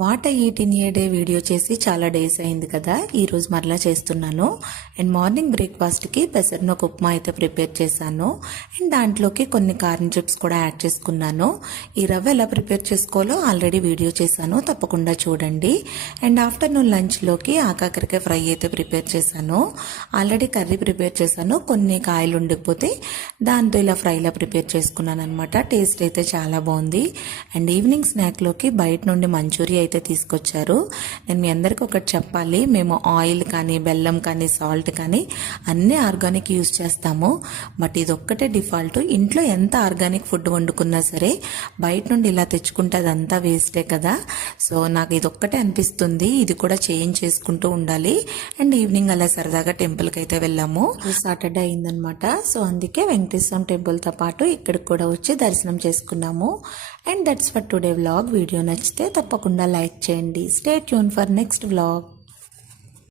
What I eat in a day video చేసి చాలా days అయింది కదా, ఈరోజు మరలా చేస్తున్నాను. అండ్ మార్నింగ్ బ్రేక్ఫాస్ట్కి పెసరనొక ఉప్మా అయితే ప్రిపేర్ చేశాను. అండ్ దాంట్లోకి కొన్ని కార్న్ చిప్స్ కూడా యాడ్ చేసుకున్నాను. ఈ రవ్వ ఎలా ప్రిపేర్ చేసుకోవాలో ఆల్రెడీ వీడియో చేశాను, తప్పకుండా చూడండి. అండ్ ఆఫ్టర్నూన్ లంచ్లోకి ఆకాకరకాయ ఫ్రై అయితే ప్రిపేర్ చేశాను. ఆల్రెడీ కర్రీ ప్రిపేర్ చేశాను, కొన్ని కాయలు ఉండిపోతే దాంతో ఇలా ఫ్రైలా ప్రిపేర్ చేసుకున్నాను అనమాట. టేస్ట్ అయితే చాలా బాగుంది. అండ్ ఈవినింగ్ స్నాక్లోకి బయట నుండి మంచూరియా అయితే తీసుకొచ్చారు. నేను మీ అందరికి ఒకటి చెప్పాలి, మేము ఆయిల్ కానీ బెల్లం కానీ సాల్ట్ కానీ అన్నీ ఆర్గానిక్ యూజ్ చేస్తాము. బట్ ఇది ఒక్కటే డిఫాల్ట్. ఇంట్లో ఎంత ఆర్గానిక్ ఫుడ్ వండుకున్నా సరే బయట నుండి ఇలా తెచ్చుకుంటే అదంతా వేస్టే కదా. సో నాకు ఇది ఒక్కటే అనిపిస్తుంది, ఇది కూడా చేంజ్ చేసుకుంటూ ఉండాలి. అండ్ ఈవినింగ్ అలా సరదాగా టెంపుల్కి అయితే వెళ్ళాము. సాటర్డే అయిందనమాట. సో అందుకే వెంకటేశ్వరం టెంపుల్తో పాటు ఇక్కడికి కూడా వచ్చి దర్శనం చేసుకున్నాము. And that's for today vlog. Video నచ్చితే తప్పకుండా లైక్ చేయండి. Stay tune for next vlog.